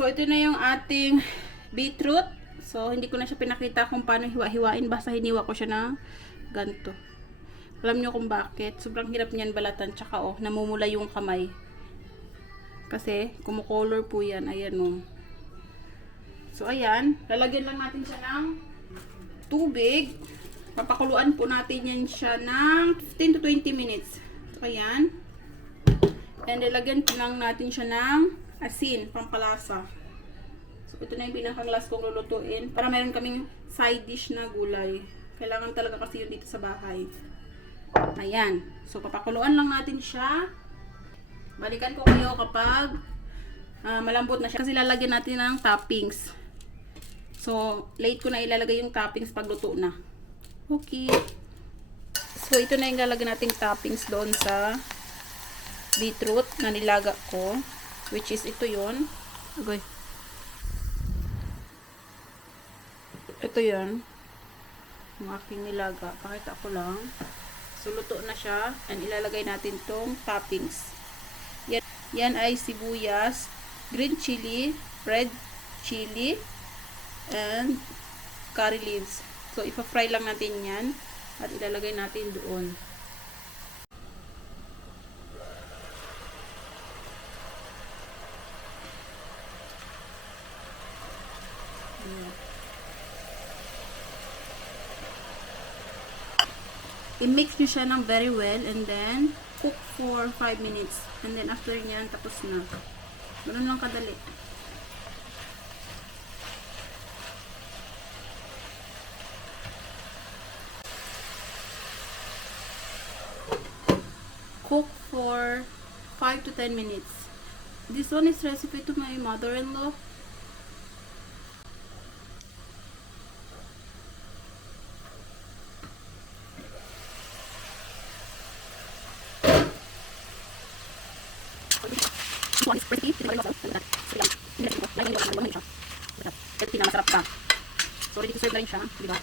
So, ito na yung ating beetroot. So, hindi ko na siya pinakita kung paano hiwa-hiwain. Basta hiniwa ko siya na ganito. Alam nyo kung bakit. Sobrang hirap niyan balatan. Tsaka namumula yung kamay. Kasi, kumukolor po yan. Ayan So, ayan. Lalagyan lang natin siya ng tubig. Papakuluan po natin yan siya ng 15 to 20 minutes. So, ayan. And lalagyan po lang natin siya ng asin, pampalasa. So, ito na yung pinaka-last kong lulutuin. Para meron kaming side dish na gulay. Kailangan talaga kasi yun dito sa bahay. Ayan. So, papakuluan lang natin siya. Balikan ko kayo kapag malambot na siya. Kasi lalagyan natin ng toppings. So, late ko na ilalagay yung toppings pag luto na. Okay. So, ito na yung lalagyan nating toppings doon sa beetroot na nilaga ko. Which is ito yun. Agoy. Ito yun. Yung aking nilaga. Pakita ko lang. So, luto na siya. And ilalagay natin tong toppings. Yan ay sibuyas, green chili, red chili, and curry leaves. So, ipa-fry lang natin yan. At ilalagay natin doon. I-mix nyo siya ng very well and then cook for 5 minutes. And then after nyan, tapos na. Ganun lang kadali. Cook for 5 to 10 minutes. This one is recipe to my mother-in-law. Masarap pa. So, ready to serve na rin siya. Diba?